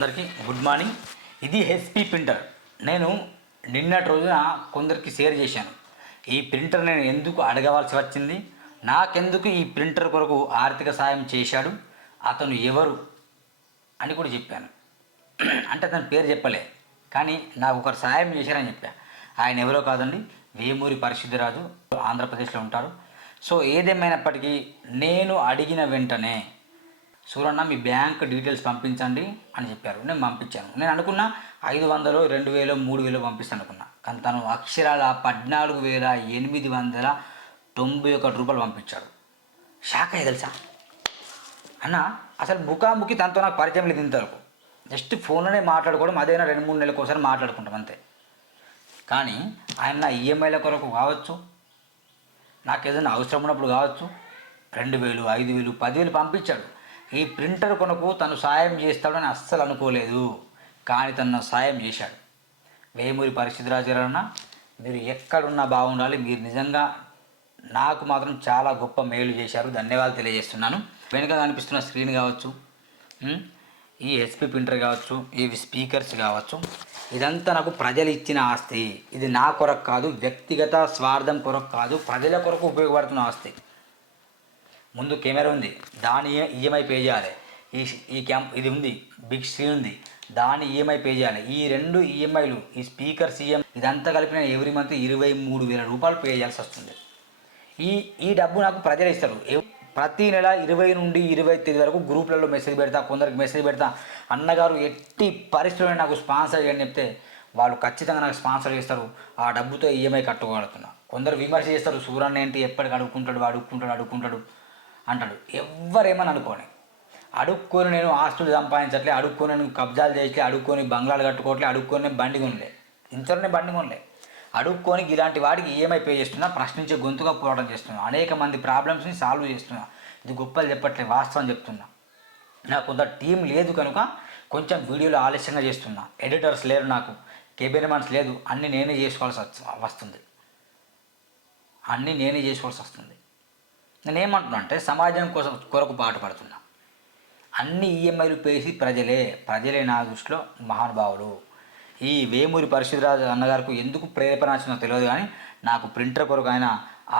అందరికీ good morning. ఇది HP printer. నేను నిన్నటి రోజున కొందరికి షేర్ చేశాను. ఈ ప్రింటర్ నేను ఎందుకు అడగవలసి వచ్చింది, నాకెందుకు ఈ ప్రింటర్ కొరకు ఆర్థిక సాయం చేశాడు, అతను ఎవరు అని కూడా చెప్పాను. అంటే అతని పేరు చెప్పలే, కానీ నాకు ఒకరు సాయం చేశారని చెప్పా. ఆయన ఎవరో కాదండి, వేమూరి పరిశుద్ధరాజు, ఆంధ్రప్రదేశ్లో ఉంటారు. సో ఏదేమైనప్పటికీ నేను అడిగిన వెంటనే సూరన్న మీ బ్యాంక్ డీటెయిల్స్ పంపించండి అని చెప్పారు. నేను పంపించాను. నేను అనుకున్నా 500, 2000, 3000 పంపిస్తాను అనుకున్నా. కానీ తను అక్షరాల 14,891 రూపాయలు పంపించాడు. షాక్ అయ్యి తెలుసా అన్న. అసలు ముఖాముఖి తనతో నాకు పరిచయం లేదు ఇంతవరకు. జస్ట్ ఫోన్లోనే మాట్లాడుకోవడం, అదైనా 2-3 నెలలకు ఒకసారి మాట్లాడుకుంటాం అంతే. కానీ ఆయన నా ఈఎంఐల కొరకు కావచ్చు, నాకు ఏదైనా అవసరం ఉన్నప్పుడు కావచ్చు 2000, 5000, 10,000 పంపించాడు. ఈ ప్రింటర్ కొరకు తను సాయం చేస్తాడని అస్సలు అనుకోలేదు, కానీ తను సాయం చేశాడు. వేమూరి పరిశుద్ధరాజు గారన్నా, మీరు ఎక్కడున్నా బాగుండాలి. మీరు నిజంగా నాకు మాత్రం చాలా గొప్ప మేలు చేశారు. ధన్యవాదాలు తెలియజేస్తున్నాను. వెనుక కనిపిస్తున్న స్క్రీన్ కావచ్చు, ఈ హెచ్పి ప్రింటర్ కావచ్చు, ఇవి స్పీకర్స్ కావచ్చు, ఇదంతా నాకు ప్రజలు ఇచ్చిన ఆస్తి. ఇది నా కొరకు కాదు, వ్యక్తిగత స్వార్థం కొరకు కాదు, ప్రజల కొరకు ఉపయోగపడుతున్న ఆస్తి. ముందు కెమెరా ఉంది, దాని ఈఎంఐ పే చేయాలి. ఇది ఉంది, బిగ్ స్క్రీన్ ఉంది, దాని ఈఎంఐ పే చేయాలి. ఈ 2 ఈఎంఐలు, ఈ స్పీకర్స్ ఈఎంఐ, ఇదంతా కలిపి నేను ఎవ్రీ మంత్ 23,000 రూపాయలు పే చేయాల్సి వస్తుంది. ఈ డబ్బు నాకు ప్రజలు ఇస్తారు. ప్రతి నెల 20 నుండి 20 తేదీ వరకు గ్రూప్లలో మెసేజ్ పెడతా, కొందరికి మెసేజ్ పెడతా, అన్నగారు ఎట్టి పరిస్థితుల్లో నాకు స్పాన్సర్ చేయని చెప్తే వాళ్ళు ఖచ్చితంగా నాకు స్పాన్సర్ చేస్తారు. ఆ డబ్బుతో ఈఎంఐ కట్టుకోగలుగుతున్నా. కొందరు విమర్శ చేస్తారు, సూరన్న ఏంటి ఎప్పటికి అడుక్కుంటాడు అంటాడు. ఎవ్వరేమని అడుక్కొని నేను ఆస్తులు సంపాదించట్లే, అడుక్కొని నేను కబ్జాలు చేయట్లే, అడుక్కొని బంగ్లాలు కట్టుకోవట్లే, అడుక్కొని నేను బండి కొనలే, ఇంతలోనే బండి కొనలే. అడుక్కొని ఇలాంటి వాడికి ఈఎంఐ పే చేస్తున్నా, ప్రశ్నించే గొంతుగా పోరాటం చేస్తున్నా, అనేక మంది ప్రాబ్లమ్స్ని సాల్వ్ చేస్తున్నా. ఇది గొప్పలు చెప్పట్లే, వాస్తవం చెప్తున్నా. నాకు కొంత టీం లేదు కనుక కొంచెం వీడియోలు ఆలస్యంగా చేస్తున్నా. ఎడిటర్స్ లేరు, నాకు కెమెరామెన్స్ లేదు, అన్నీ నేనే చేసుకోవాల్సి వస్తుంది. నేనేమంటున్నా అంటే సమాజం కొరకు పాటుపడుతున్నా. అన్ని ఈఎంఐలు పేసి ప్రజలే నా దృష్టిలో మహానుభావులు. ఈ వేమూరి పరిశుద్ధరాజు అన్నగారికి ఎందుకు ప్రేరేపణ వచ్చిందో తెలియదు, కానీ నాకు ప్రింటర్ కొరకు ఆయన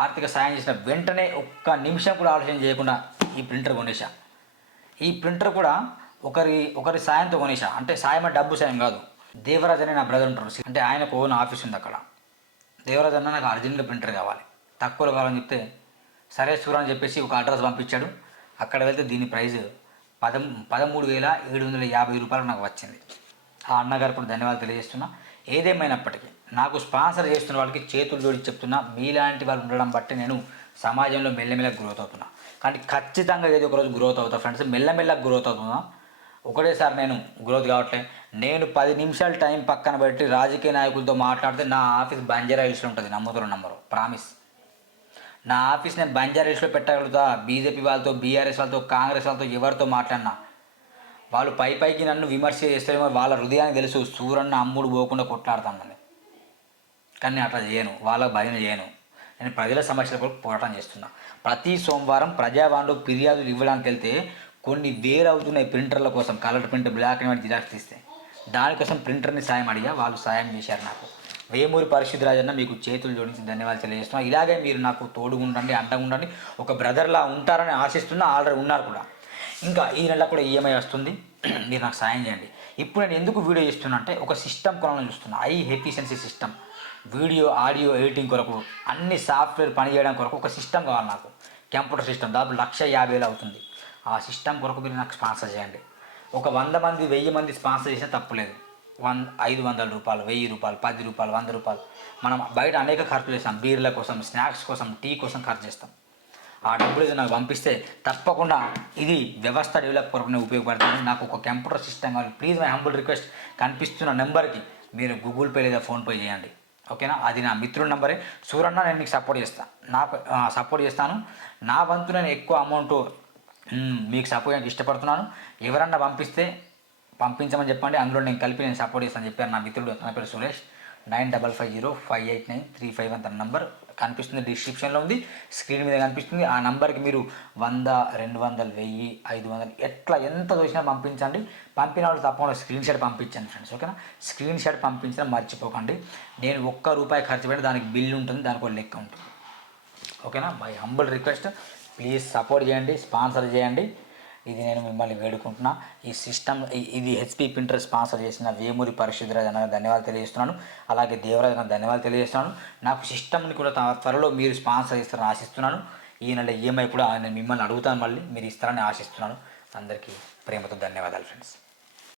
ఆర్థిక సాయం చేసిన వెంటనే ఒక్క నిమిషం కూడా ఆలోచన చేయకుండా ఈ ప్రింటర్ కొనేసా. ఈ ప్రింటర్ కూడా ఒకరి సాయంతో కొనేసా. అంటే సాయం అంటే డబ్బు సాయం కాదు. దేవరాజ్ అనే నా బ్రదర్ ఉంటారు, అంటే ఆయనకు ఓన్ ఆఫీస్ ఉంది అక్కడ. దేవరాజ్ అన్న నాకు అర్జెంట్గా ప్రింటర్ కావాలి, తక్కువలో కావాలని చెప్తే సరే సూర అని చెప్పేసి ఒక అడ్రస్ పంపించాడు. అక్కడ వెళ్తే దీని ప్రైజ్ 13,750 రూపాయలు నాకు వచ్చింది. ఆ అన్నగారు కూడా ధన్యవాదాలు తెలియజేస్తున్నా. ఏదేమైనప్పటికీ నాకు స్పాన్సర్ చేస్తున్న వాళ్ళకి చేతులు జోడించి చెప్తున్నా, మీలాంటి వాళ్ళు ఉండడం బట్టి నేను సమాజంలో మెల్లమెల్ల గ్రోత్ అవుతున్నా. కానీ ఖచ్చితంగా ఏదో ఒకరోజు గ్రోత్ అవుతా ఫ్రెండ్స్, మెల్లమెల్లగా గ్రోత్ అవుతున్నా. ఒకటేసారి నేను గ్రోత్ కావట్లే. నేను 10 నిమిషాలు టైం పక్కన పెట్టి రాజకీయ నాయకులతో మాట్లాడితే నా ఆఫీస్ బంజారా హిల్స్లో ఉంటుంది, నమ్ముతున్న నంబరు, ప్రామిస్. నా ఆఫీస్ నేను బంజారా హిల్స్లో పెట్టగలుగుతా. బీజేపీ వాళ్ళతో, బీఆర్ఎస్ వాళ్ళతో, కాంగ్రెస్ వాళ్ళతో ఎవరితో మాట్లాడినా వాళ్ళు పైకి నన్ను విమర్శ చేస్తారేమో, వాళ్ళ హృదయానికి తెలుసు సూరన్న అమ్ముడు పోకుండా కొట్లాడతానని. కానీ నేను అట్లా చేయను, వాళ్ళకి భజన చేయను. నేను ప్రజల సమస్యల కొరకు పోరాటం చేస్తున్నా. ప్రతి సోమవారం ప్రజావాణిలో ఫిర్యాదులు ఇవ్వడానికి వెళ్తే కొన్ని వేలు అవుతున్నాయి ప్రింటర్ల కోసం. Colour print, black and white xerox తీస్తే దానికోసం ప్రింటర్ని సాయం అడిగా, వాళ్ళు సాయం చేశారు నాకు. వేమూరి పరిశుద్ధరాజన్న మీకు చేతులు జోడించి ధన్యవాదాలు తెలియజేస్తున్నా. ఇలాగే మీరు నాకు తోడుగా ఉండండి, అండగా ఉండండి, ఒక బ్రదర్లా ఉంటారని ఆశిస్తున్నా. ఆల్రెడీ ఉన్నారు కూడా. ఇంకా ఈ నెల కూడా ఈఎంఐ వస్తుంది, మీరు నాకు సాయం చేయండి. ఇప్పుడు నేను ఎందుకు వీడియో చేస్తున్నా అంటే ఒక సిస్టమ్ కొనాలని చూస్తున్నా. Efficiency system, video audio editing కొరకు, అన్ని సాఫ్ట్వేర్ పనిచేయడం కొరకు ఒక సిస్టమ్ కావాలి నాకు. కంప్యూటర్ సిస్టమ్ దాదాపు 1,50,000 అవుతుంది. ఆ సిస్టమ్ కొరకు మీరు నాకు స్పాన్సర్ చేయండి. ఒక 100 మంది 1000 మంది స్పాన్సర్ చేసినా తప్పులేదు. 500 రూపాయలు, 1000 రూపాయలు, 10 రూపాయలు, 100 రూపాయలు. మనం బయట అనేక ఖర్చులు చేస్తాం. బీర్ల కోసం, స్నాక్స్ కోసం, టీ కోసం ఖర్చు చేస్తాం. ఆ డబ్బులు ఏదో నాకు పంపిస్తే తప్పకుండా ఇది వ్యవస్థ డెవలప్ కొరకు ఉపయోగపడుతుంది. నాకు ఒక కంప్యూటర్ సిస్టమ్ కావాలి. ప్లీజ్ మై హంబుల్ రిక్వెస్ట్, కనిపిస్తున్న నెంబర్కి మీరు గూగుల్ పే లేదా ఫోన్పే చేయండి, ఓకేనా? అది నా మిత్రుడి నెంబరే. సూరన్న నేను నీకు సపోర్ట్ చేస్తాను. నా వంతు నేను ఎక్కువ అమౌంట్ మీకు సపోర్ట్ చేయడానికి ఇష్టపడుతున్నాను. ఎవరన్నా పంపించమని చెప్పండి, అందులో నేను కలిపి నేను సపోర్ట్ చేస్తాను చెప్పారు నా మిత్రుడు. నా పేరు సురేష్. 9550589351 తన నంబర్. కనిపిస్తుంది, డిస్క్రిప్షన్లో ఉంది, స్క్రీన్ మీద కనిపిస్తుంది. ఆ నంబర్కి మీరు 100, 200, 1000, 500 ఎట్లా ఎంత చూసినా పంపించండి. పంపిన వాళ్ళు తప్పకుండా స్క్రీన్ షాట్ పంపించండి ఫ్రెండ్స్, ఓకేనా. స్క్రీన్ షాట్ పంపించడం మర్చిపోకండి. నేను ₹1 ఖర్చు పెట్టి దానికి బిల్ ఉంటుంది, దానికి ఒక లెక్క ఉంటుంది, ఓకేనా. My humble request, please support చేయండి, స్పాన్సర్ చేయండి. ఇది నేను మిమ్మల్ని వేడుకుంటున్నా. ఈ సిస్టమ్ ఇది హెచ్పి ప్రింటర్ స్పాన్సర్ చేసిన వేమూరి పరిశుద్ధరాజ్ అన్న ధన్యవాదాలు తెలియజేస్తున్నాను. అలాగే దేవరాజ్ అన్న ధన్యవాదాలు తెలియజేస్తున్నాను. నాకు సిస్టమ్ని కూడా త్వరలో మీరు స్పాన్సర్ చేస్తారని ఆశిస్తున్నాను. ఈ నెల ఈఎంఐ కూడా నేను మిమ్మల్ని అడుగుతాను, మళ్ళీ మీరు ఇస్తారని ఆశిస్తున్నాను. అందరికీ ప్రేమతో ధన్యవాదాలు ఫ్రెండ్స్.